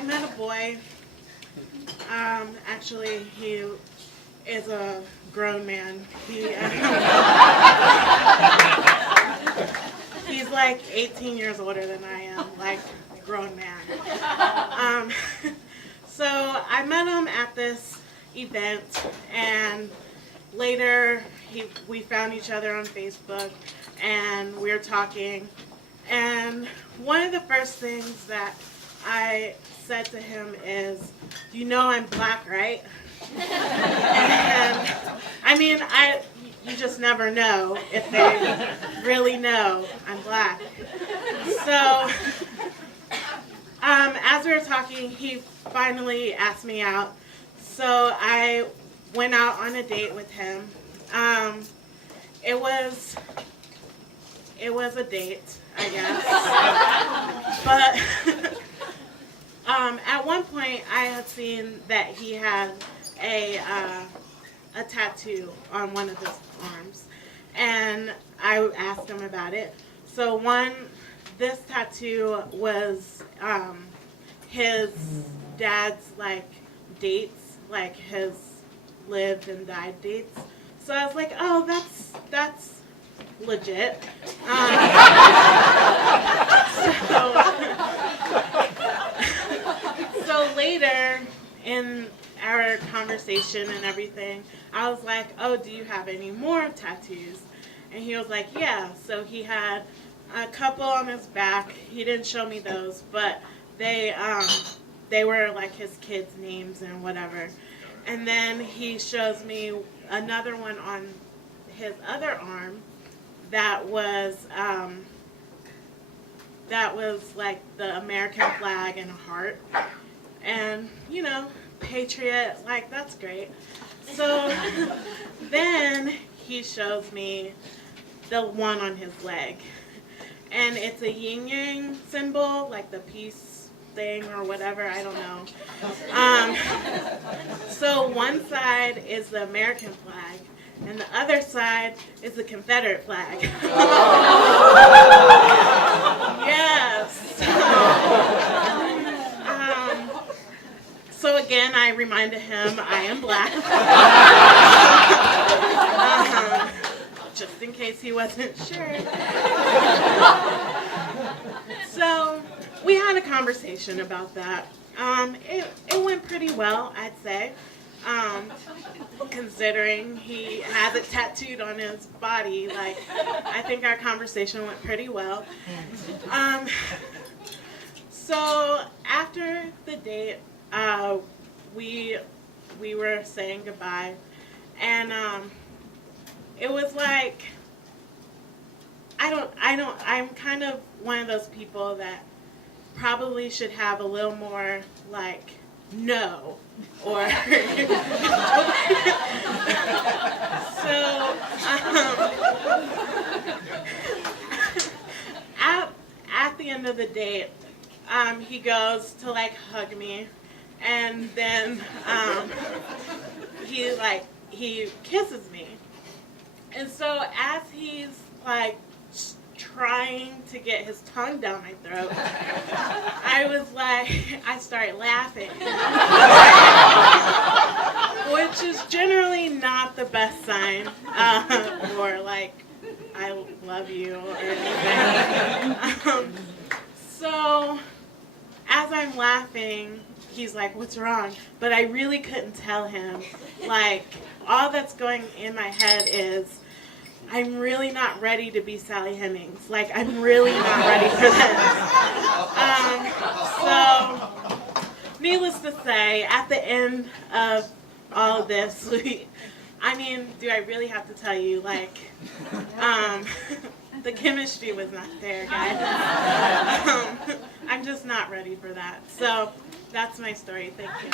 I met a boy. Actually, he is a grown man. He's like 18 years older than I am, like grown man. So I met him at this event, and later we found each other on Facebook, and we were talking. And one of the first things that I said to him is, "You know I'm black, right?" And I mean, you just never know if they really know I'm black. So as we were talking, he finally asked me out. So I went out on a date with him. It was a date, I guess. But at one point, I had seen that he had a tattoo on one of his arms, and I asked him about it. So this tattoo was his dad's like dates, like his lived and died dates. So I was like, oh, that's legit. So later in our conversation and everything, I was like, oh, do you have any more tattoos? And he was like, yeah. So he had a couple on his back. He didn't show me those, but they were like his kids' names and whatever. And then he shows me another one on his other arm that was like the American flag and a heart. And, you know, patriot, like, that's great. So then he shows me the one on his leg. And it's a yin-yang symbol, like the peace thing or whatever, I don't know. So one side is the American flag, and the other side is the Confederate flag. Yes. So again, I reminded him I am black. Just in case he wasn't sure. So we had a conversation about that. It went pretty well, I'd say. Considering he has it tattooed on his body, like, I think our conversation went pretty well. So after the date, we were saying goodbye, and it was like, I'm kind of one of those people that probably should have a little more, like, no, or so at the end of the date, he goes to like hug me, and then he kisses me, and so as he's like trying to get his tongue down my throat, I started laughing, which is generally not the best sign, or like, I love you or anything. So as I'm laughing, he's like, what's wrong? But I really couldn't tell him. Like, all that's going in my head is, I'm really not ready to be Sally Hemings. Like, I'm really not ready for this. So, needless to say, at the end of all of this, do I really have to tell you, like, the chemistry was not there, guys. I'm just not ready for that. So, that's my story. Thank you.